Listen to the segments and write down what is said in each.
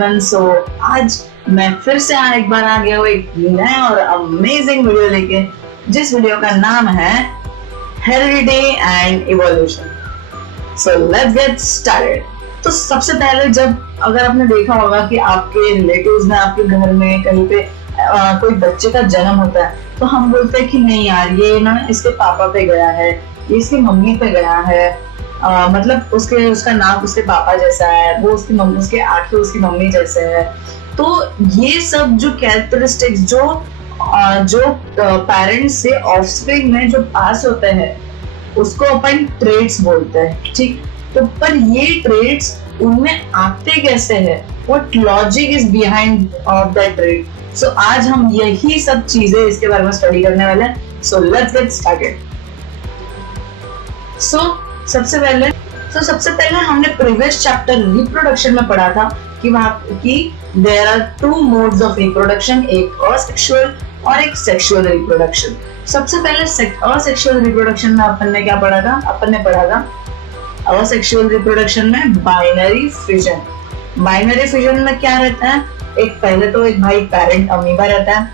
Everyone. सो आज मैं फिर से एक बार आ गया हूँ एक नया और अमेजिंग वीडियो लेके, जिस वीडियो का नाम है heredity and evolution. So let's get started. तो सबसे पहले अगर आपने देखा होगा कि आपके रिलेटिव्स में, आपके घर में कहीं पे कोई बच्चे का जन्म होता है, तो हम बोलते हैं कि नहीं यार, ये ना इसके पापा पे गया है, ये इसकी मम्मी पे गया है। मतलब उसका नाक उसके पापा जैसा है, वो उसकी मम्मी, उसके आंखें उसकी मम्मी जैसे है। तो ये सब जो कैरेक्टरिस्टिक्स जो पेरेंट्स से ऑफस्प्रिंग में जो पास होते हैं, उसको अपन ट्रेट्स बोलते हैं, ठीक। तो पर ये ट्रेट्स उनमें आते कैसे हैं? What logic is behind of that trait? So आज हम यही सब चीजें इसके बारे में स्टडी करने वाले हैं। So let's get started. सबसे पहले हमने प्रीवियस चैप्टर रिप्रोडक्शन में पढ़ा था कि there are two modes of reproduction, एक असेक्सुअल और एक सेक्सुअल रिप्रोडक्शन। सबसे पहले असेक्सुअल रिप्रोडक्शन में अपन ने क्या पढ़ा था? अपन ने पढ़ा था असेक्सुअल रिप्रोडक्शन में बाइनरी फिजन। बाइनरी फिजन में क्या रहता है? पहले तो एक पेरेंट अमीबा रहता है।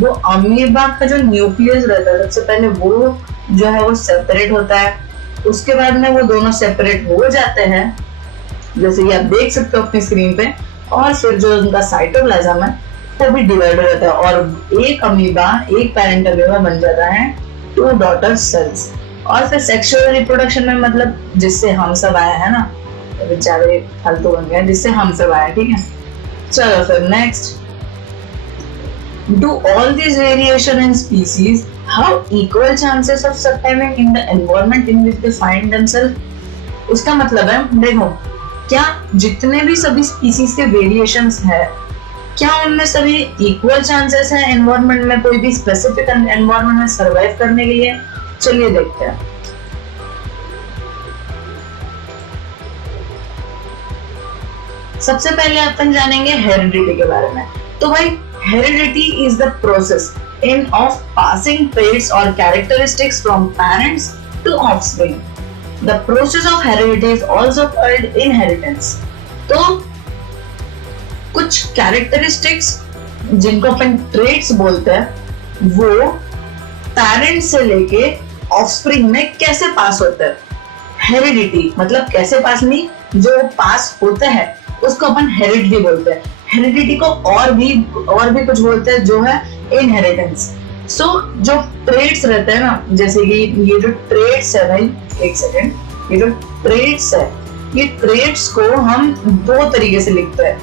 वो अमीबा का जो न्यूक्लियस रहता है, सबसे पहले वो जो है वो सेपरेट होता है। उसके बाद में वो दोनों सेपरेट हो जाते हैं, जैसे कि आप देख सकते हो अपनी स्क्रीन पे। और फिर जो उनका साइटोप्लाज्म है वो भी डिवाइड हो जाता है, और एक पेरेंट अमीबा बन जाता है 2 डॉटर सेल्स। और फिर सेक्सुअल रिप्रोडक्शन में, मतलब जिससे हम सब आए हैं ना, बेचारे फालतू बन गए, जिससे हम सब आए, ठीक है। चलो फिर next, do all these variation in species have equal chances of surviving in the environment in which they find themselves? उसका मतलब है, देखो, क्या जितने भी सभी स्पीसीज के वेरिएशंस है, क्या उनमें सभी इक्वल चांसेस है एनवायरनमेंट में, कोई भी स्पेसिफिक एनवायरनमेंट में सरवाइव करने के लिए? चलिए देखते हैं। सबसे पहले अपन जानेंगे हेरिडिटी के बारे में। तो भाई, heredity is the process of passing traits or characteristics from parents to offspring. The process of heredity is also called inheritance. तो कुछ characteristics जिनको अपन traits बोलते हैं, वो parents से लेके offspring में कैसे पास होते हैं? हेरिडिटी मतलब कैसे पास नहीं, जो पास होते हैं उसको अपन हेरिडिटी बोलते हैं। हेरिडिटी को और भी कुछ बोलते हैं, जो है इनहेरिटेंस। जो ट्रेट्स रहते हैं ना, जैसे कि ये जो ट्रेट्स है भाई, एक सेकेंड, ये जो ट्रेट्स है, ये ट्रेट्स को हम 2 तरीके से लिखते हैं।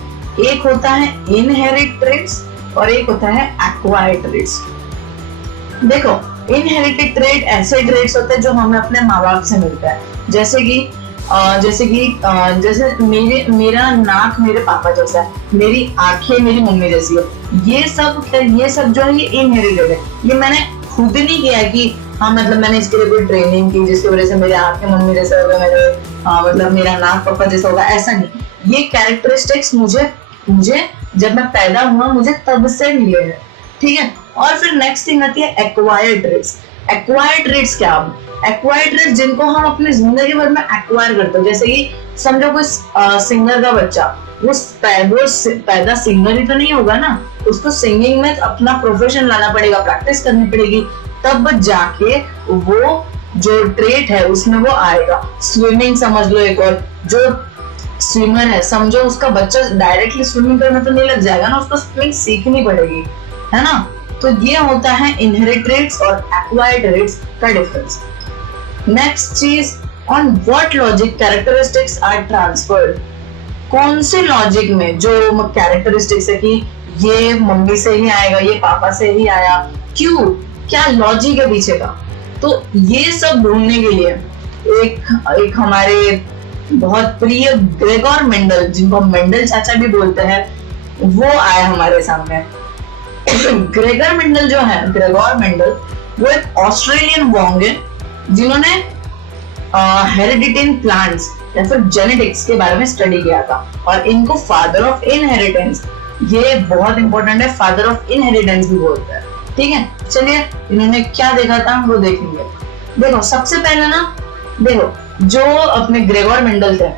एक होता है इनहेरिट ट्रेट्स और एक होता है एक्वायर्ड ट्रेट्स। देखो, इनहेरिटेड ट्रेट ऐसे ट्रेट्स होते हैं जो हमें अपने माँ बाप से मिलता है, जैसे मेरा नाक मेरे पापा जैसा है, मेरी आंखें मेरी मम्मी जैसी है। ये सब जो है ये इनहेरिटेड है। ये मैंने खुद नहीं किया कि हाँ, मतलब मैंने इसके लिए कोई ट्रेनिंग की जिसकी वजह से मेरे आंखें मम्मी जैसा होगा, मतलब मेरा नाक पापा जैसा होगा, ऐसा नहीं। ये कैरेक्टरिस्टिक्स मुझे जब मैं पैदा हुआ मुझे तब से मिले हैं, ठीक है। और फिर नेक्स्ट थिंग आती है एक्वायर्ड ट्रेट्स। एक्वायर्ड ट्रेट्स क्या? एक्वायर्ड ट्रेट्स जिनको हम अपनी जिंदगी भर में एक्वायर करते हैं, जैसे कि समझो कोई सिंगर का बच्चा, वो पैदा सिंगर ही तो नहीं होगा ना, उसको सिंगिंग में अपना प्रोफेशन लाना पड़ेगा, प्रैक्टिस करनी पड़ेगी, तब जाके वो जो ट्रेट है उसमें वो आएगा। स्विमिंग समझ लो, एक और जो स्विमर है, समझो उसका बच्चा डायरेक्टली स्विमिंग करने तो नहीं लग जाएगा ना, उसको स्विमिंग सीखनी पड़ेगी, है ना। तो ये होता है इनहेरिट ट्रेट्स और एक्वायर्ड ट्रेट्स का डिफरेंस। नेक्स्ट चीज, on what logic characteristics are transferred? कौन से लॉजिक में जो कैरेक्टरिस्टिक्स है कि ये मम्मी से ही आएगा, ये पापा से ही आया, क्यों, क्या लॉजिक है पीछे का? तो ये सब ढूंढने के लिए एक हमारे बहुत प्रिय ग्रेगोर मेंडल, जिनको मेंडल चाचा भी बोलते हैं, वो आए हमारे सामने। ग्रेगोर मेंडल वो एक ऑस्ट्रेलियन वॉन्ग है, जिन्होंने हेरिडिटी इन प्लांट्स या फिर जेनेटिक्स के बारे में स्टडी किया था, और इनको फादर ऑफ इनहेरिटेंस, ये बहुत इंपॉर्टेंट है, फादर ऑफ इनहेरिटेंस भी बोलते हैं, ठीक है। चलिए, इन्होंने क्या देखा था वो देखेंगे। देखो, सबसे पहले ना, देखो, जो अपने ग्रेगोर मेंडल थे,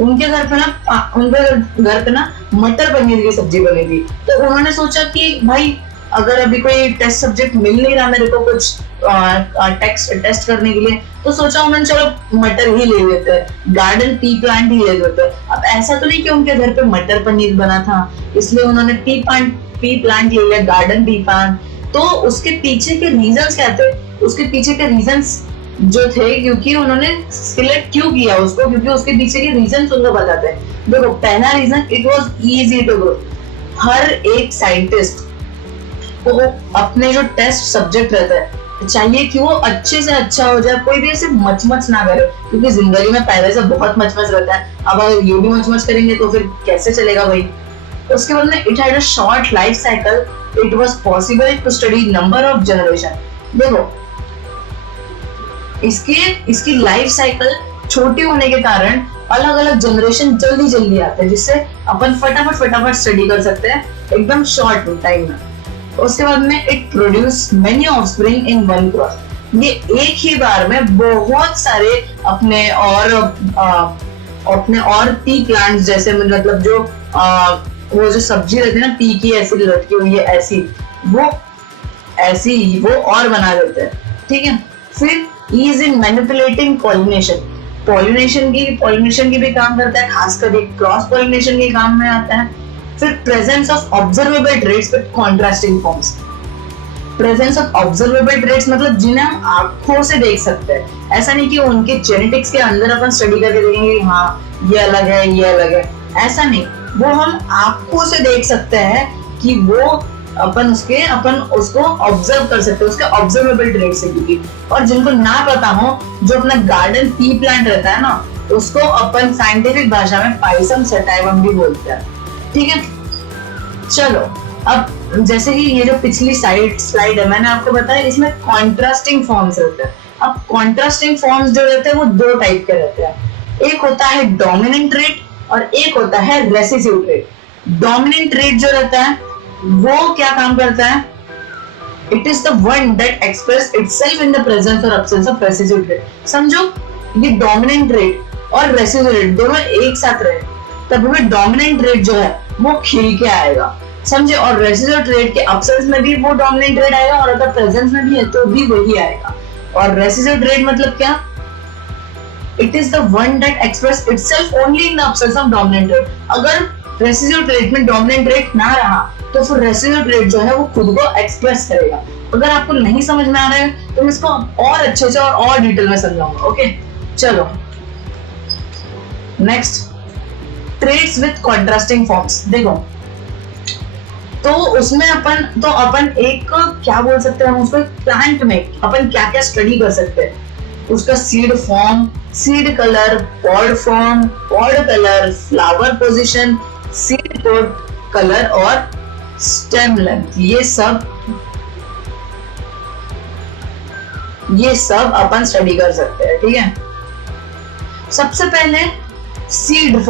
उनके घर पे ना उनके घर पे ना मटर पनीर की सब्जी बनी थी। तो उन्होंने सोचा कि भाई अगर अभी कोई टेस्ट सब्जेक्ट मिल नहीं रहा मेरे को कुछ टेस्ट करने के लिए, तो सोचा उन्होंने चलो मटर ही ले लेते हैं, गार्डन टी प्लांट ही ले लेते हैं। अब ऐसा तो नहीं कि उनके घर पे मटर पनीर बना था इसलिए उन्होंने टी प्लांट ले लिया, गार्डन टी प्लांट। तो उसके पीछे के रीजंस क्या थे? उसके पीछे के रीजंस जो थे, क्योंकि उन्होंने सिलेक्ट क्यों किया उसको, क्योंकि उसके पीछे के रीजंस उनको बताते हैं। देखो पहला reason, it was easy to grow. हर एक साइंटिस्ट को अपने जो टेस्ट सब्जेक्ट रहता है चाहिए कि वो अच्छे से अच्छा हो जाए, कोई भी ऐसे मचमच ना करे, क्योंकि जिंदगी में पहले से बहुत मचमच रहता है। अब अगर ये भी मचमच करेंगे तो फिर कैसे चलेगा भाई। उसके बाद में it had a short life cycle, it was possible to study number of generation. देखो इसकी लाइफ साइकिल छोटी होने के कारण अलग अलग जनरेशन जल्दी जल्दी आते हैं, जिससे अपन फटाफट स्टडी कर सकते हैं एकदम शॉर्ट टाइम में। उसके बाद में it produce many offspring in one cross. ये एक ही बार में बहुत सारे अपने और टी प्लांट्स जैसे मतलब जो वो जो सब्जी रहती है ना पी की ऐसी लटकी हुई है ऐसी वो और बना देते हैं। ठीक है, फिर ईज इन मैनिपुलेटिंग पॉलिनेशन की भी काम करता है, खासकर क्रॉस पॉलिनेशन के काम में आता है। फिर presence of observable traits with contrasting forms. Presence of observable traits मतलब जिन्हें हम आंखों से देख सकते हैं, ऐसा नहीं कि उनके जेनेटिक्स के अंदर अपन स्टडी करके देखेंगे हाँ ये अलग है ये अलग है, ऐसा नहीं। वो हम आंखों से देख सकते हैं कि वो अपन उसको ऑब्जर्व कर सकते हैं, उसके ऑब्जर्वेबल ट्रेट्स है। क्योंकि और जिनको ना पता हो, जो अपना गार्डन टी प्लांट रहता है ना, उसको अपन साइंटिफिक भाषा में पाइसम सटाइवम भी बोलते हैं। ठीक है, चलो अब जैसे कि ये जो पिछली स्लाइड है मैंने आपको बताया, इसमें कॉन्ट्रास्टिंग फॉर्म्स रहते हैं। अब कॉन्ट्रास्टिंग फॉर्म्स जो रहते हैं वो दो टाइप के रहते हैं, एक होता है डोमिनेंट ट्रेट और एक होता है रेसेसिव ट्रेट। डोमिनेंट ट्रेट जो रहता है वो क्या काम करता है? It is the one that express itself in the presence और एब्सेंस ऑफ रेसेसिव ट्रेट। समझो ये डोमिनेंट ट्रेट और रेसेसिव ट्रेट दोनों एक साथ रहे तब भी डोमिनेंट ट्रेट जो है वो खिल के आएगा, समझे। और रेसिड्यूअल ट्रेट के एब्सेंस में भी वो डोमिनेंट ट्रेट आएगा और अगर प्रेजेंस में भी है तो भी वही आएगा। और रेसिड्यूअल ट्रेट मतलब क्या? It is the one that express itself only in the absence of dominant trait. अगर रेसिड्यूअल ट्रेट में डोमिनेंट ट्रेट ना रहा तो फिर रेसिड्यूअल ट्रेट जो है वो खुद को एक्सप्रेस करेगा। अगर आपको नहीं समझ में आ रहा है तो मैं इसको और अच्छे से और डिटेल में समझाऊंगा। ओके, चलो next, traits with contrasting forms. देखो तो उसमें अपन एक क्या बोल सकते हैं, उसको प्लांट में अपन क्या क्या स्टडी कर सकते हैं। उसका seed form, seed colour, pod form, pod colour, flower position, seed pod colour और स्टेम लेंथ। ये सब अपन स्टडी कर सकते हैं। ठीक है, सबसे पहले सीड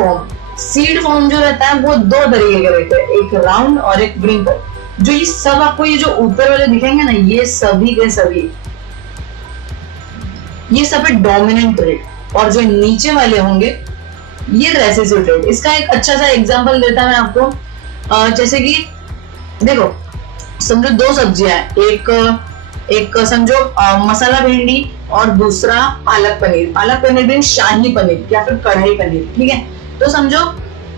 फॉर्म जो रहता है वो दो तरीके के रहते हैं, एक राउंड और एक व्रिंकल। जो ये सब आपको ये जो ऊपर वाले दिखेंगे ना, ये सभी के सभी ये सब है डोमिनेंट ट्रेट, और जो नीचे वाले होंगे ये रेसेसिव ट्रेट। इसका एक अच्छा सा एग्जांपल देता मैं आपको। जैसे कि देखो समझो दो सब्जियां हैं, एक समझो मसाला भिंडी और दूसरा पालक पनीर भी शाही पनीर या फिर कढ़ाई पनीर। ठीक है, तो समझो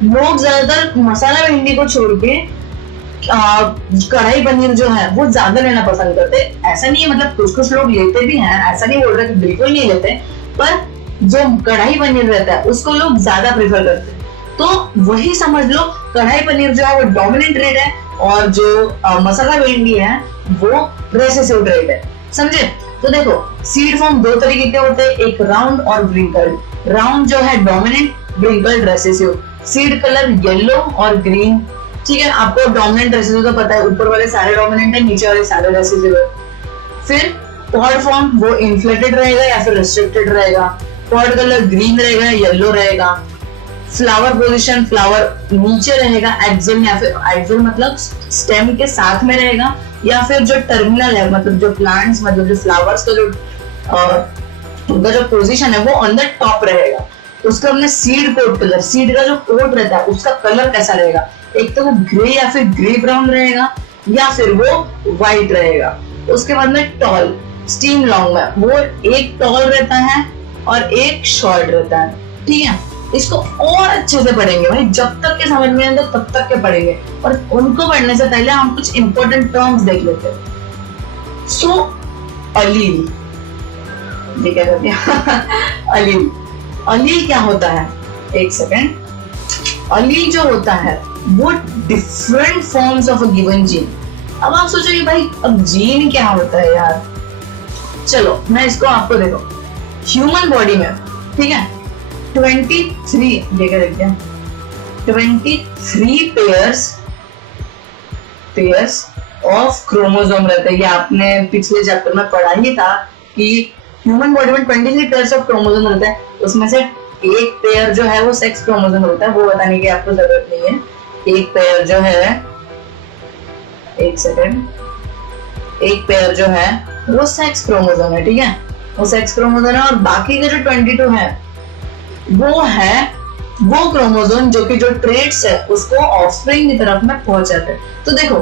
लोग ज्यादातर मसाला भिंडी को छोड़ के कढ़ाई पनीर जो है वो ज्यादा लेना पसंद करते। ऐसा नहीं है, मतलब कुछ लोग लेते भी हैं, ऐसा नहीं बोल रहे कि बिल्कुल नहीं लेते, पर जो कढ़ाई पनीर रहता है उसको लोग ज्यादा प्रेफर करते हैं। तो वही समझ लो, कढ़ाई पनीर जो है वो डोमिनेंट ट्रेट है और जो मसाला भिंडी है वो रेसेसिव ट्रेट है, समझे। तो देखो सीड फॉर्म दो तरीके के होते हैं, एक राउंड और व्रिंकल। राउंड जो है dominant, wrinkle recessive. Seed colour yellow और ग्रीन। ठीक है, आपको डोमिनेंट रेसेसिव तो पता है, ऊपर वाले सारे डोमिनेंट है, नीचे वाले सारे रेसेसिव है। फिर पॉड फॉर्म वो इन्फ्लेटेड रहेगा या फिर रिस्ट्रिक्टेड रहेगा। पॉड कलर ग्रीन रहेगा, येलो रहेगा। फ्लावर पोजीशन, फ्लावर नीचे रहेगा, एक्सिल या फिर एक्सिल मतलब स्टेम के साथ में रहेगा, या फिर जो टर्मिनल है मतलब जो प्लांट्स मतलब जो फ्लावर्स का जो उनका जो पोजीशन है वो ऑन द टॉप रहेगा। उसका हमने सीड कोट कलर, सीड का जो कोट रहता है उसका कलर कैसा रहेगा, एक तो वो ग्रे या फिर ग्रे ब्राउन रहेगा या फिर वो व्हाइट रहेगा। उसके बाद में टॉल, स्टीम लॉन्ग में वो एक टॉल रहता है और एक शॉर्ट रहता है, ठीक है। इसको और अच्छे से पढ़ेंगे भाई, जब तक के समझ में आए तो तब तक के पढ़ेंगे, और उनको पढ़ने से पहले हम कुछ इंपॉर्टेंट टर्म्स देख लेते हैं। सो अलील, ये क्या कर दिया अलील, अलील क्या होता है, एक सेकेंड। अलील जो होता है वो different forms of a given gene. अब आप सोचोगे भाई अब जीन क्या होता है यार, चलो मैं इसको आपको देखो, ह्यूमन बॉडी में, ठीक है, 23 देखा देखते हैं, 23 पेयर्स ऑफ क्रोमोसोम रहते हैं। ये आपने पिछले चैप्टर में पढ़ा ही था कि ह्यूमन बॉडी में 23 पेयर्स ऑफ क्रोमोसोम रहते हैं, उसमें से एक पेयर जो है वो सेक्स क्रोमोसोम होता है, वो बताने की आपको जरूरत नहीं है। एक पेयर जो है, एक सेकेंड, एक पेयर जो है वो सेक्स क्रोमोसोम है, ठीक है, वो सेक्स क्रोमोसोम है। और बाकी के जो 22 है वो है वो क्रोमोसोम जो कि जो ट्रेट्स है उसको ऑफस्प्रिंग की तरफ में पहुंचाते हैं। तो देखो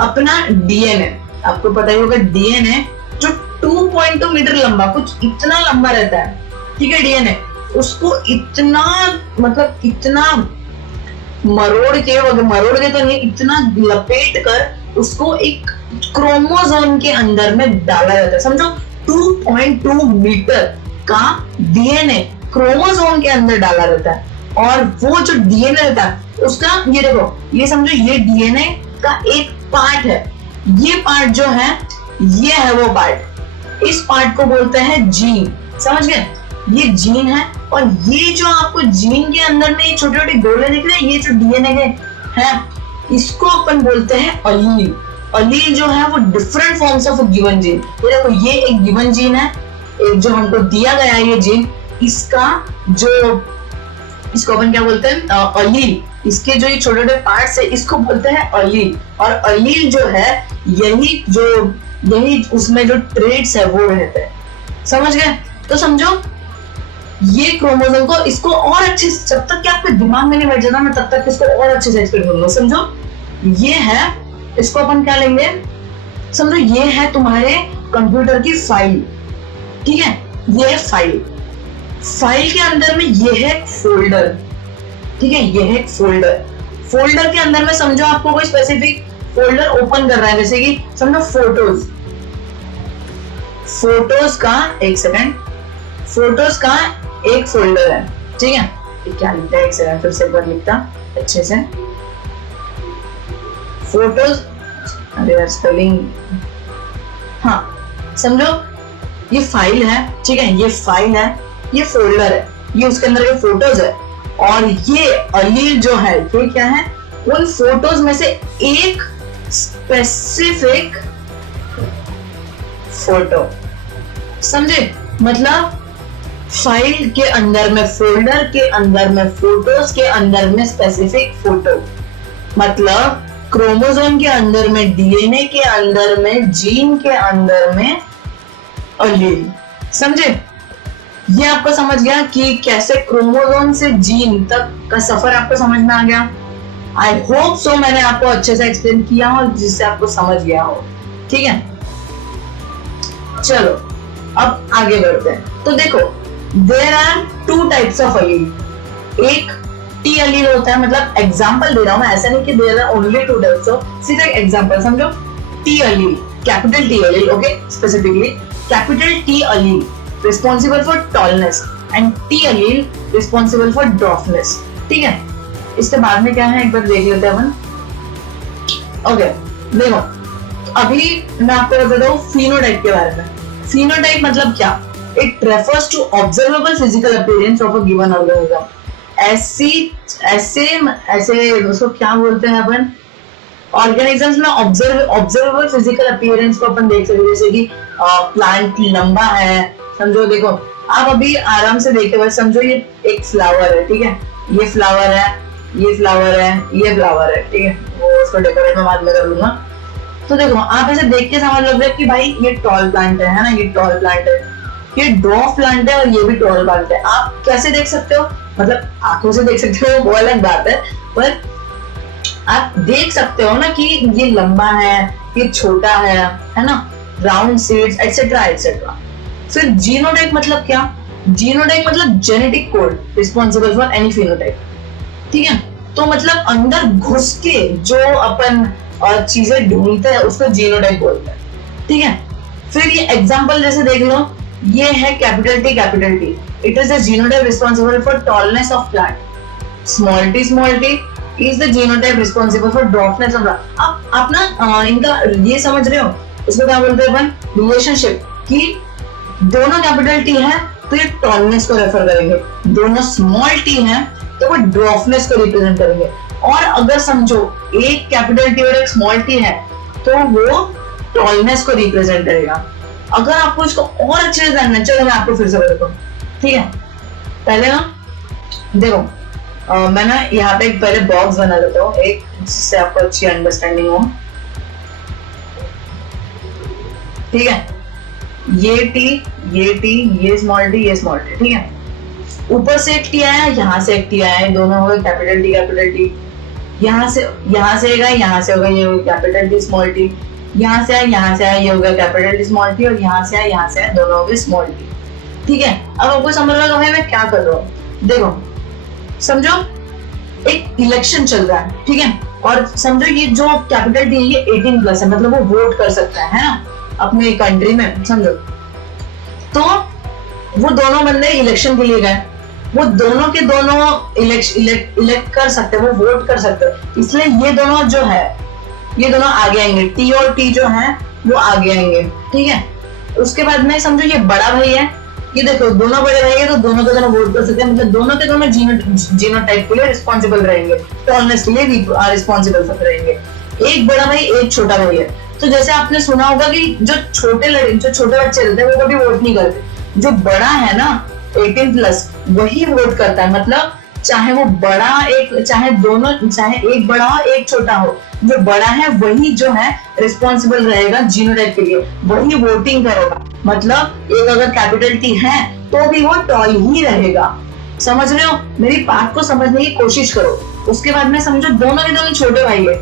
अपना डीएनए, आपको पता ही होगा डीएनए जो 2.2 मीटर लंबा, कुछ इतना लंबा रहता है, ठीक है, डीएनए उसको इतना मतलब इतना मरोड़ के तो नहीं, इतना लपेट कर उसको एक क्रोमोसोम के अंदर में डाला जाता है। समझो 2.2 मीटर का डीएनए क्रोमोसोम के अंदर डाला रहता है, और वो जो डीएनए रहता है उसका, ये देखो, ये समझो ये डीएनए का एक पार्ट है, ये पार्ट जो है ये है वो पार्ट, इस पार्ट को बोलते हैं जीन, समझ गए, ये जीन है। और ये जो आपको जीन के अंदर में छोटे छोटे गोले दिख रहे हैं, ये जो डीएनए के हैं इसको अपन बोलते हैं अलील। अलील जो है वो different forms of given gene. ये देखो ये एक गिवन जीन है, एक जो हमको दिया गया है ये जीन, इसका जो, इसको अपन क्या बोलते हैं अलील, इसके जो ये छोटे छोटे पार्ट्स है इसको बोलते हैं अलील। और अलील जो है यही उसमें जो ट्रेट्स है वो रहते हैं, समझ गए। तो समझो ये क्रोमोसोम को, इसको और अच्छे से, जब तक कि आपके दिमाग में नहीं बैठ जाता मैं तब तक इसको और अच्छे से एक्सप्लेन करूंगा। समझो ये है, इसको अपन क्या लेंगे, समझो ये है तुम्हारे कंप्यूटर की फाइल, ठीक है, ये है फाइल, फाइल के अंदर में ये है फोल्डर, ठीक है, ये है फोल्डर। फोल्डर के अंदर में समझो आपको कोई स्पेसिफिक फोल्डर ओपन कर रहा है, जैसे कि समझो फोटोज का, एक सेकेंड, फोटोज का एक फोल्डर है, ठीक है, क्या लिखता है, एक सेकेंड फिर से एक बार लिखता अच्छे से, फोटोज, अरे यार स्पेलिंग, हाँ समझो ये फाइल है, ठीक है, ये फाइल है, ये फोल्डर है, ये उसके अंदर ये फोटोज है, और ये अलील जो है ये क्या है, उन फोटोज में से एक स्पेसिफिक फोटो, समझे, मतलब फाइल के अंदर में, फोल्डर के अंदर में, फोटोज के अंदर में स्पेसिफिक फोटो, मतलब क्रोमोसोम के अंदर में, डीएनए के अंदर में, जीन के अंदर में अलील, समझे। ये आपको समझ गया कि कैसे क्रोमोसोम से जीन तक का सफर आपको समझ में आ गया। आई होप सो मैंने आपको अच्छे से एक्सप्लेन किया हो जिससे आपको समझ गया हो, ठीक है। चलो अब आगे बढ़ते हैं। तो देखो देयर आर 2 टाइप्स ऑफ अलील। एक टी अलील होता है, मतलब एग्जांपल दे रहा हूं मैं, ऐसा नहीं कि there are only 2 types of, सीधा एग्जांपल समझो, T allele, capital T allele, okay, specifically capital T allele responsible for tallness and T allele responsible for dwarfness, ठीक है। इसके बाद में क्या है एक बार देख लेते हैं अपन, ओके। देखो अभी मैं आपको बता दूं फिनोटाइप के बारे में। फिनोटाइप मतलब क्या, it refers to observable physical appearance of a given organism. ऐसे उसको क्या बोलते हैं अपन, ऑर्गेनिजम्स में ऑब्जर्वेबल फिजिकल अपीयरेंस को अपन देख सकते हैं, जैसे कि प्लांट लंबा है, समझो, देखो आप अभी आराम से देखे हुए, समझो ये एक फ्लावर है, ठीक है, ये फ्लावर है, ये फ्लावर है, ये फ्लावर है, ठीक है, वो उसको डेकोरेट में बाद में कर लूंगा। तो देखो आप ऐसे देख के समझ लोगे कि भाई ये टॉल प्लांट है ना, ये टॉल प्लांट है। ये ड्वार्फ प्लांट है और ये भी टॉल प्लांट है। आप कैसे देख सकते हो, मतलब आंखों से देख सकते हो वो अलग बात है, पर आप देख सकते हो ना कि ये लंबा है, ये छोटा है ना, राउंड सीड्स एक्सेट्रा एक्सेट्रा। फिर जीनोटाइप मतलब क्या? जीनोटाइप मतलब genetic code responsible for any phenotype, ठीक है। तो मतलब अंदर घुस के जो अपन चीजें ढूंढते हैं उसको जीनोटाइप बोलते हैं, ठीक है। फिर ये एग्जांपल जैसे देख लो, ये है capital T, it is the genotype responsible for tallness of plant. Small T is the genotype responsible for dwarfness of plant। आप ना इनका ये समझ रहे हो, इसको क्या बोलते हैं अपन? रिलेशनशिप, कि दोनों कैपिटल टी है तो ये टॉलनेस को रेफर करेंगे, दोनों स्मॉल टी है तो वो ड्वार्फनेस को रिप्रेजेंट करेंगे। और अगर समझो एक कैपिटल टी और एक स्मॉल टी है तो वो टॉलनेस को रिप्रेजेंट करेगा। अगर आपको इसको और अच्छे से जानना, चलो मैं आपको फिर से बताता हूँ, ठीक है। पहले ना देखो, मैं ना यहाँ पे एक पहले बॉक्स बना लेता हूँ एक, जिससे आपको अच्छी अंडरस्टैंडिंग हो, ठीक है। ये टी, ये स्मॉल टी, ठीक है। ऊपर से एक टी आया, यहाँ से एक टी आया, दोनों हो गए कैपिटल टी। यहाँ से होगा, यहाँ से होगा, ये हो गया कैपिटल टी स्मॉल टी। यहाँ से आया, ये हो गया कैपिटल टी स्मॉल टी, और यहाँ से आया, दोनों हो गए स्मॉल टी, ठीक है। अब आपको समझ रहा है मैं क्या कर रहा हूँ? देखो समझो एक इलेक्शन चल रहा है, ठीक है, और समझो ये जो कैपिटल टी है ये 18+ है, मतलब वो वोट कर सकता है ना अपने कंट्री में, समझो। तो वो दोनों बंदे इलेक्शन के लिए गए, वो दोनों के दोनों इलेक्ट कर सकते हैं, वो वोट कर सकते हैं, इसलिए ये दोनों जो है ये दोनों आगे आएंगे, टी और टी जो है वो आगे आएंगे, ठीक है। उसके बाद में समझो ये बड़ा भाई है, ये देखो दोनों बड़े भाई है तो दोनों के दोनों वोट कर सकते हैं, मतलब दोनों के दोनों जीनोटाइप के लिए रिस्पॉन्सिबल रहेंगे, टॉलनेस के लिए रिस्पॉन्सिबल रहेंगे। एक बड़ा भाई एक छोटा भाई है, तो जैसे आपने सुना होगा कि जो छोटे बच्चे रहते हैं वो कभी वोट नहीं करते, जो बड़ा है ना 18+ वही वोट करता है, मतलब चाहे वो बड़ा चाहे एक बड़ा हो एक छोटा हो, जो बड़ा है वही जो है रिस्पॉन्सिबल रहेगा जीनोटाइप के लिए, वही वोटिंग करेगा। मतलब एक अगर कैपिटल टी है तो भी वो टॉल ही रहेगा, समझ रहे हो? मेरी बात को समझने की कोशिश करो। उसके बाद में समझो दोनों के दोनों छोटे भाई है,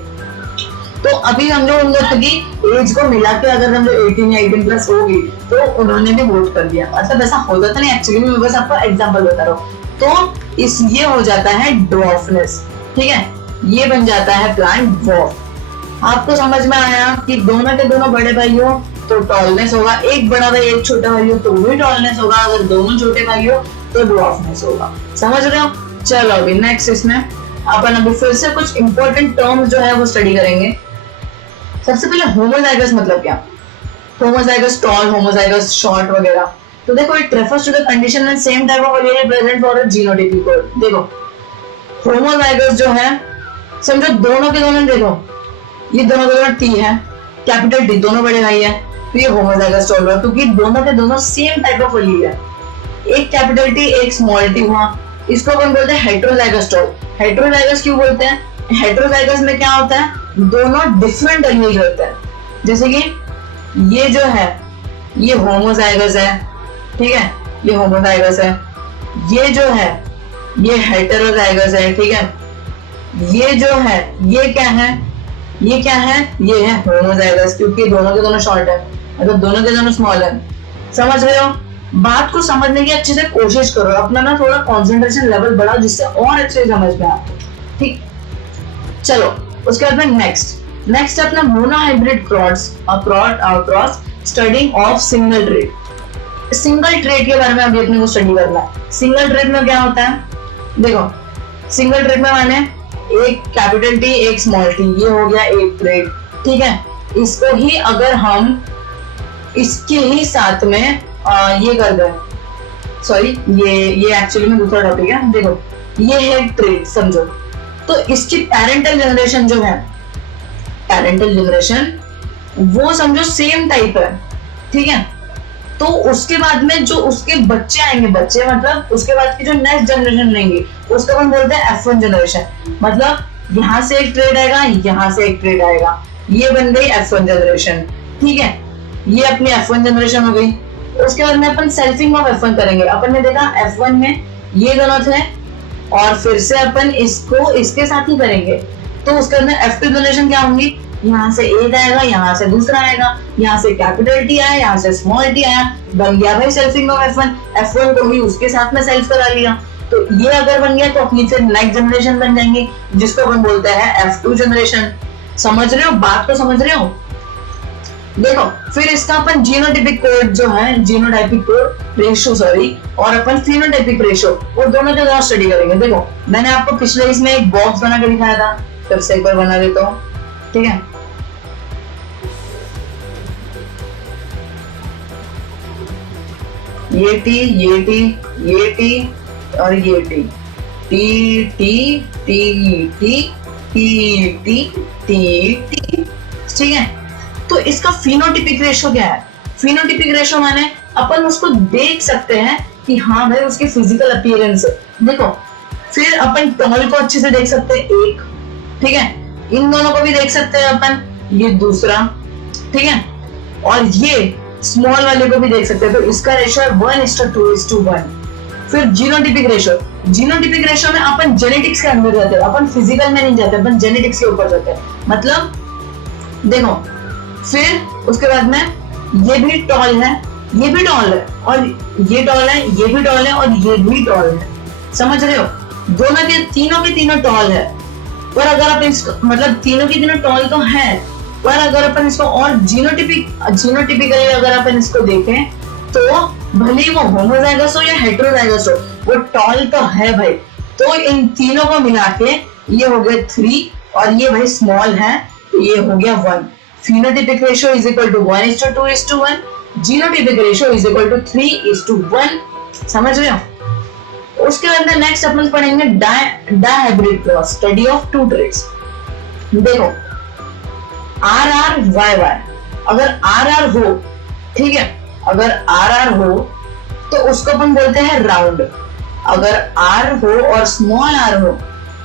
तो अभी हम लोग उन लोगों की एज को मिला के अगर हम लोग 18 या 18+ होगी तो उन्होंने भी वोट कर दिया, मतलब ऐसा होता तो नहीं, एक्चुअली मैं बस आपको एग्जांपल बता रहा हूँ। तो ये हो जाता है ड्वार्फनेस, ठीक है, ये बन जाता है प्लांट ड्वार्फ। आपको समझ में आया कि दोनों के दोनों बड़े भाई हो तो टॉलनेस होगा, एक बड़ा भाई एक छोटा भाई हो तो भी टॉलनेस होगा, अगर दोनों छोटे भाई हो तो ड्वार्फनेस होगा, समझ रहे हो? चलो अभी नेक्स्ट इसमें अपन अभी फिर से कुछ इंपॉर्टेंट टर्म्स जो है वो स्टडी करेंगे। सबसे पहले होमोजाइगस मतलब क्या? होमोजाइगस टॉल, होमोजाइगस शॉर्ट वगैरह। तो देखो it refers to the condition when same type of allele present for a genotypic code. देखो होमोजाइगस जो है, समझो दोनों के दोनों, देखो ये दोनों के दोनों टी है, कैपिटल टी, दोनों बड़े भाई है, तो ये होमोजाइगस टॉल है क्योंकि दोनों के दोनों सेम टाइप ऑफ एलील है। एक कैपिटल टी एक स्मॉल टी हुआ, इसको अपन बोलते हैं हेटेरोजाइगस टॉल। हेटेरोजाइगस क्यों बोलते हैं? हेटेरोजाइगस में क्या होता है, दोनों डिफरेंट एलील होते हैं। जैसे कि ये जो है ये होमोजाइगस है, ठीक है, ये होमोजाइगस है, ये जो है ये हेटेरोजाइगस है, ठीक है। ये जो है ये क्या है, ये है होमोजाइगस, क्योंकि दोनों के दोनों शॉर्ट है, मतलब दोनों के दोनों स्मॉल है। समझ रहे हो? बात को समझने की अच्छे से कोशिश करो, अपना ना थोड़ा कंसंट्रेशन लेवल बढ़ाओ जिससे और अच्छे से समझ में आए, ठीक। चलो उसके बाद में नेक्स्ट अपना monohybrid cross study of single trait. Single trait के बारे में अभी अपने को स्टडी करना है। सिंगल ट्रेट में क्या होता है? देखो सिंगल ट्रेट में माने एक कैपिटल टी एक स्मॉल टी, ये हो गया एक ट्रेट, ठीक है। इसको ही अगर हम इसके ही साथ में ये कर दें, सॉरी ये एक्चुअली में दूसरा टॉपिक है। देखो ये है ट्रेट, समझो। तो इसकी पेरेंटल जनरेशन जो है, पेरेंटल जनरेशन वो समझो सेम टाइप है, ठीक है। तो उसके बाद में जो उसके बच्चे आएंगे, बच्चे मतलब उसके बाद की जो नेक्स्ट जनरेशन रहेंगी उसको हम बोलते हैं F1 जनरेशन। मतलब यहाँ से एक ट्रेड आएगा, यहाँ से एक ट्रेड आएगा, ये बन गई F1 जनरेशन, ठीक है। ये अपनी F1 जनरेशन हो गई। उसके बाद में अपन सेल्फिंग ऑफ F1 करेंगे। अपन ने देखा F1 में ये दोनों थे और फिर से अपन इसको इसके साथ ही करेंगे, तो उसके अंदर F2 डोनेशन क्या होंगी, यहाँ से एक आएगा, यहाँ से दूसरा आएगा, यहाँ से कैपिटल टी आया, यहाँ से स्मॉल टी आया, बन गया भाई सेल्फिंग ऑफ F1। F1 को भी उसके साथ में सेल्फ करा लिया, तो ये अगर बन गया तो अपनी फिर नेक्स्ट जनरेशन बन जाएंगी जिसको अपन बोलते हैं F2 जनरेशन। समझ रहे हो बात, तो समझ रहे हो। देखो फिर इसका अपन जीनोटाइपिक कोड जो है, जीनोटाइपिक कोड रेशियो सॉरी, और अपन फिनोटाइपिक रेशियो, वो दोनों के दोनों स्टडी करेंगे। देखो मैंने आपको पिछले इसमें एक बॉक्स बना के दिखाया था, फिर से एक बार बना देता हूँ, ठीक है। ये टी, ये टी, ये टी और ये T, T T T T T T T T, ठीक है। तो इसका फिनोटाइपिक रेशियो क्या है? फिनोटाइपिक रेशियो माने अपन उसको देख सकते हैं कि हाँ भाई उसकी फिजिकल अपीयरेंस। देखो फिर अपन टॉल को अच्छे से देख सकते हैं, एक, ठीक है। इन दोनों को भी देख सकते हैं अपन, ये दूसरा, ठीक है। और ये स्मॉल वाले को भी देख सकते हैं, तो इसका रेशियो है 1:2:1। फिर जीनोटाइपिक रेशियो, जीनोटाइपिक रेशियो में अपन जेनेटिक्स के अंदर जाते हैं, अपन फिजिकल में नहीं जाते, अपन जेनेटिक्स के ऊपर जाते हैं। मतलब देखो फिर उसके बाद में ये भी टॉल है, ये भी टॉल है, और ये टॉल है, ये भी टॉल है, और ये भी टॉल है। समझ रहे हो, दोनों के तीनों टॉल है। पर अगर आप इसको मतलब तीनों की तीनों टॉल तो है, पर अगर अपन इसको और जीनोटिपिकली अगर अपन इसको देखें तो भले ही वो होमोजाइगस हो या हेटेरोजाइगस हो, वो टॉल तो है भाई। तो इन तीनों को मिला के ये हो गया 3, और ये भाई स्मॉल है, तो ये हो गया 1। phenotypic ratio is equal to 1:2:1, genotypic ratio is equal to 3:1। समझ रहे हो। उसके बाद में नेक्स्ट अपन पढ़ेंगे dihybrid cross, study of two traits. देखो RR-YY, अगर RR हो, ठीक है, अगर RR हो तो उसको अपन बोलते हैं राउंड। अगर R हो और स्मॉल r हो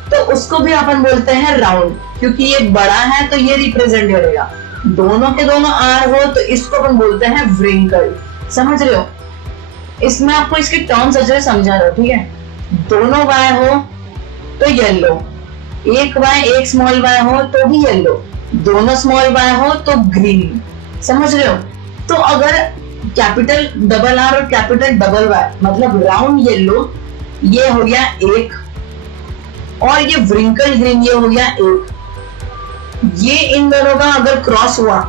तो उसको भी अपन बोलते हैं राउंड, क्योंकि ये बड़ा है तो ये रिप्रेजेंट करेगा। दोनों के दोनों R हो तो इसको अपन बोलते हैं व्रिंकल। समझ रहे हो, इसमें आपको इसके टर्म्स अच्छे से समझा रहा हूं, ठीक है। दोनों Y हो तो येलो, एक Y एक स्मॉल y हो तो भी येलो, दोनों स्मॉल y हो तो ग्रीन। समझ रहे हो। तो अगर कैपिटल डबल R और कैपिटल डबल Y मतलब राउंड येलो, ये हो गया एक, और ये व्रिंकल ग्रीन ये हो गया एक। ये इन दोनों का अगर क्रॉस हुआ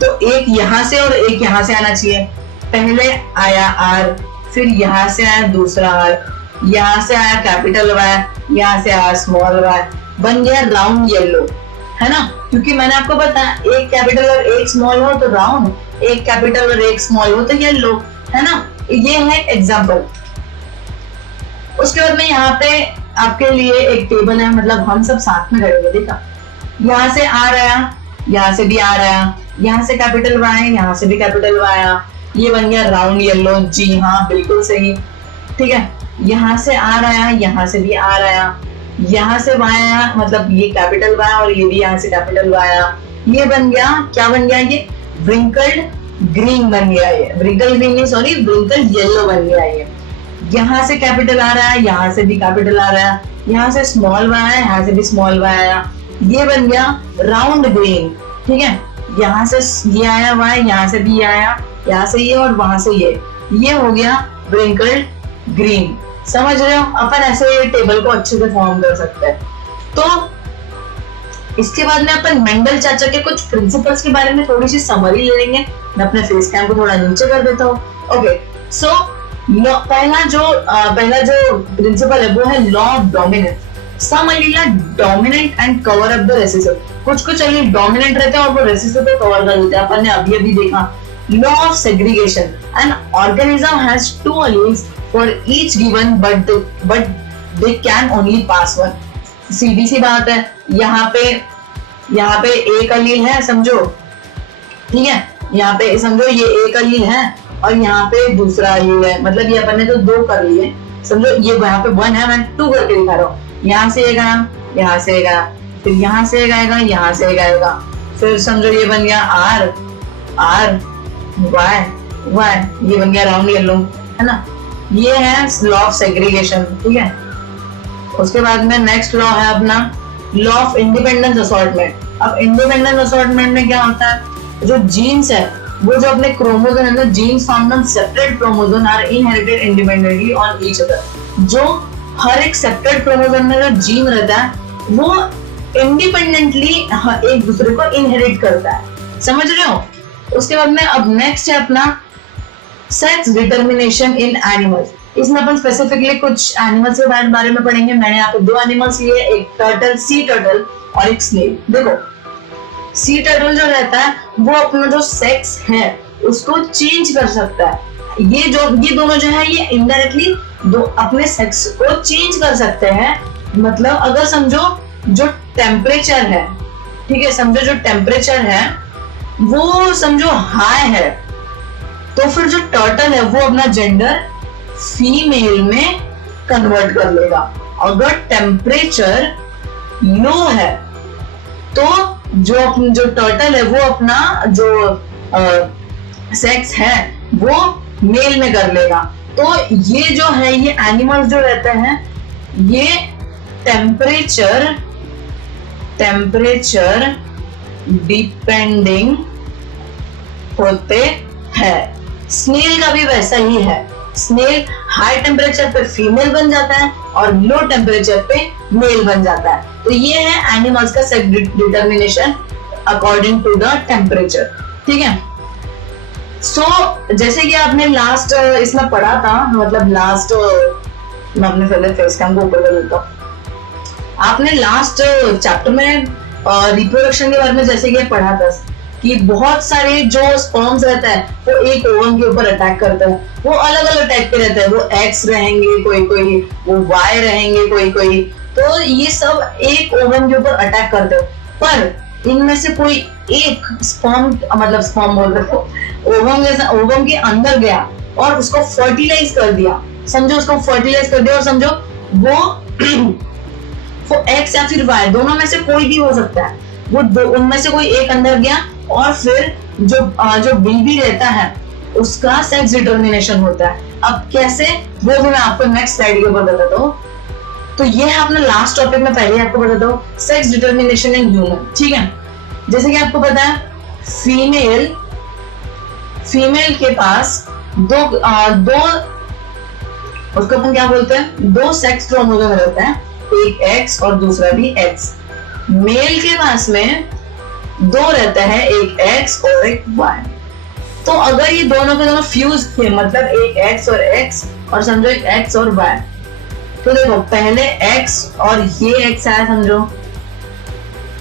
तो एक यहां से और एक यहां से आना चाहिए। पहले आया R, फिर यहां से आया दूसरा R, यहां से आया कैपिटल Y, यहां से आया स्मॉल y, बन गया राउंड येलो, है ना। क्योंकि मैंने आपको बताया एक कैपिटल और एक स्मॉल हो तो राउंड, एक कैपिटल और एक स्मॉल हो तो येलो, है ना। ये है एग्जांपल। उसके बाद में यहाँ पे आपके लिए एक टेबल है, मतलब हम सब साथ में करेंगे। देखा, यहाँ से R आया, यहाँ से भी R आया, यहाँ से कैपिटल Y, यहाँ से भी कैपिटल Y आया, ये बन गया राउंड येलो। जी हाँ, बिल्कुल सही, ठीक है। यहाँ से R आया, यहाँ से भी R आया, यहाँ से Y आया, मतलब ये कैपिटल Y और ये भी यहाँ से कैपिटल Y आया। ये बन गया, क्या बन गया, ये व्रिंकल्ड ग्रीन बन गया। ये व्रिंकल ग्रीन नहीं, सॉरी, व्रिंकल्ड येलो बन गया। ये यहाँ से कैपिटल आ रहा है, यहाँ से भी कैपिटल आ रहा है, यहाँ से स्मॉल y आया, यहाँ से भी स्मॉल y आया, ये बन गया राउंड ग्रीन, ठीक है। यहाँ से ये आया y, यहाँ से भी आया, यहाँ से ये और वहां से ये हो गया व्रिंकल्ड ग्रीन। समझ रहे हो। अपन ऐसे ये टेबल को अच्छे से फॉर्म कर सकते हैं। तो इसके बाद में अपन मेंडल चाचा के कुछ प्रिंसिपल्स के बारे में थोड़ी सी समरी ले लेंगे। मैं अपने फेस कैम को थोड़ा नीचे कर देता हूँ। ओके, सो पहला जो प्रिंसिपल है वो है law of dominance. Some allele dominant and cover up the recessive. कुछ एलील डोमिनेंट रहते हैं और वो रेसिसिव को कवर कर देते हैं। अपन ने अभी देखा law of segregation. An organism has two alleles for each given but they can only pass one. सीधी सी बात है, यहाँ पे एक एलील है समझो, ठीक है। यहाँ पे समझो ये एक एलील है और यहाँ पे दूसरा एलील है, मतलब ये अपन ने तो दो कर लिए समझो। ये यहाँ पे 1 है, मैं 2 करके दिखा रहा हूँ। यहाँ से एक आया, यहाँ से एक आया, फिर यहाँ से एक आएगा, यहाँ से एक आएगा, फिर समझो ये बन गया R Y, वाई, ये बन गया राउंड येलो, है ना। ये है लॉ ऑफ सेग्रीगेशन, ठीक है। उसके बाद में नेक्स्ट लॉ है अपना लॉ ऑफ इंडिपेंडेंस असॉर्टमेंट। अब इंडिपेंडेंस असॉर्टमेंट में क्या होता है, जो जीन्स है वो जो अपने क्रोमोसोम है ना, genes found on separate chromosome are inherited independently on each other. जो हर एक सेपरेट क्रोमोसोम में जो जीन रहता है वो इंडिपेंडेंटली एक दूसरे को इनहेरिट करता है, समझ रहे हो। उसके बाद में अब नेक्स्ट है अपना सेक्स डिटर्मिनेशन इन एनिमल्स। इसमें अपन स्पेसिफिकली कुछ एनिमल्स के बारे में पढ़ेंगे। मैंने यहाँ पे दो एनिमल्स लिए, एक टर्टल, सी टर्टल और एक स्नेल। देखो सी टर्टल जो रहता है वो अपना जो सेक्स है उसको चेंज कर सकता है। ये दोनों जो है ये इनडायरेक्टली दो अपने सेक्स को चेंज कर सकते हैं। मतलब अगर समझो जो टेम्परेचर है, ठीक है, समझो जो टेम्परेचर है वो समझो हाई है, तो फिर जो टर्टल है वो अपना जेंडर फीमेल में कन्वर्ट कर लेगा। अगर टेम्परेचर लो है तो जो टर्टल है वो अपना जो सेक्स है वो मेल में कर लेगा। तो ये जो है ये एनिमल्स जो रहते हैं ये टेम्परेचर डिपेंडिंग होते हैं। स्नेल का भी वैसा ही है। स्नेल हाई टेम्परेचर पे फीमेल बन जाता है और लो टेम्परेचर पे मेल बन जाता है। तो ये है एनिमल्स का sex determination according to the temperature, ठीक है। सो जैसे कि आपने लास्ट इसमें पढ़ा था, मतलब लास्ट मैं अपने पहले फेस कैम को ऊपर कर देता हूँ। आपने लास्ट चैप्टर में रिप्रोडक्शन के बारे में जैसे कि पढ़ा था कि बहुत सारे जो स्पर्म्स रहता है वो एक ओवम के ऊपर अटैक करता है। वो अलग अलग टाइप के रहते हैं, वो एक्स रहेंगे, कोई वो वाई रहेंगे, कोई तो ये सब एक ओवम के ऊपर अटैक करते हैं। पर इनमें से कोई एक स्पर्म बोल रहे ओवम के अंदर गया और उसको फर्टिलाइज कर दिया, समझो उसको फर्टिलाइज कर दिया और समझो वो एक्स या फिर वाई दोनों में से कोई भी हो सकता है। वो उनमें से कोई एक अंदर गया और फिर जो बेबी रहता है उसका सेक्स डिटर्मिनेशन होता है। अब कैसे वो मैं आपको नेक्स्ट स्लाइड के ऊपर बताता हूँ। तो ये है अपना लास्ट टॉपिक में पहले आपको बताता हूँ, सेक्स डिटर्मिनेशन इन ह्यूमन, ठीक है। जैसे कि आपको पता है फीमेल के पास दो उसको अपन क्या बोलते हैं, दो सेक्स क्रोमोसोम रहता है, एक एक्स और दूसरा भी एक्स। मेल के पास में दो रहता है, एक एक्स और एक वाई। तो अगर ये दोनों के दोनों फ्यूज थे, मतलब एक एक्स और एक्स और समझो एक एक्स और वाई, तो देखो पहले एक्स और ये एक्स आया समझो,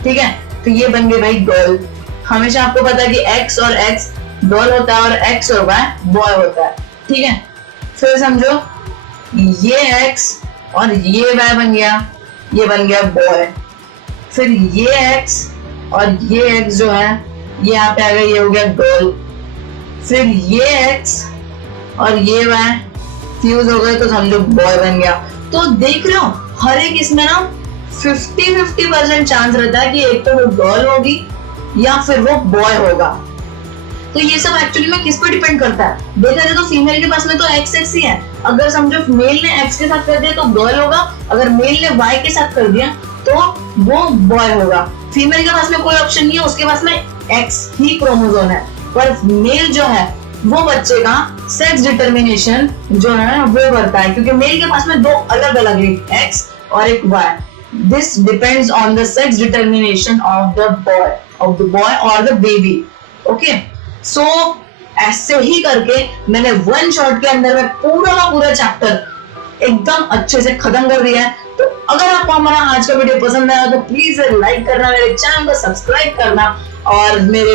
ठीक है। तो ये बन गए भाई गर्ल। हमेशा आपको पता है कि एक्स और एक्स गर्ल होता है और एक्स और वाई बॉय होता है, ठीक है। फिर समझो ये एक्स और ये वाई बन गया, ये बन गया बॉय। फिर ये एक्स और ये एक्स जो है ये यहाँ पे आ गया, ये हो गया गर्ल। फिर ये एक्स और ये वाई फ्यूज हो गए तो समझो बॉय बन गया। तो देख रहे हो हर एक इसमें ना 50-50% चांस रहता है कि एक तो वो गर्ल होगी या फिर वो बॉय होगा। तो ये सब एक्चुअली में किस पर डिपेंड करता है, देखा जाए तो फीमेल के पास में तो एक्स ही है। अगर समझो मेल ने एक्स के साथ कर दिया तो गर्ल होगा, अगर मेल ने वाई के साथ कर दिया तो वो बॉय होगा। फीमेल के पास में कोई ऑप्शन नहीं है, उसके पास में एक्स ही क्रोमोसोम है। पर मेल जो है वो बच्चे का सेक्स डिटर्मिनेशन जो है वो करता है, क्योंकि मेल के पास में दो अलग अलग एक एक्स और एक Y. This depends on the sex determination of the boy और द बेबी। ओके, सो ऐसे ही करके मैंने वन शॉट के अंदर में पूरा का पूरा चैप्टर एकदम अच्छे से खत्म कर दिया है। तो अगर आपको हमारा आज का वीडियो पसंद आया तो प्लीज लाइक करना, मेरे चैनल को सब्सक्राइब करना और मेरे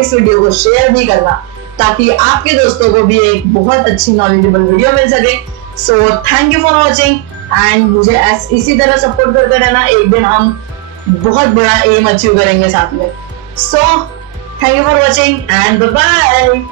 इस वीडियो को शेयर भी करना, ताकि आपके दोस्तों को भी एक बहुत अच्छी नॉलेजेबल वीडियो मिल सके। सो thank you for watching and मुझे इसी तरह सपोर्ट करते रहना। एक दिन हम बहुत बड़ा एम अचीव करेंगे साथ में। So thank you for watching and bye bye.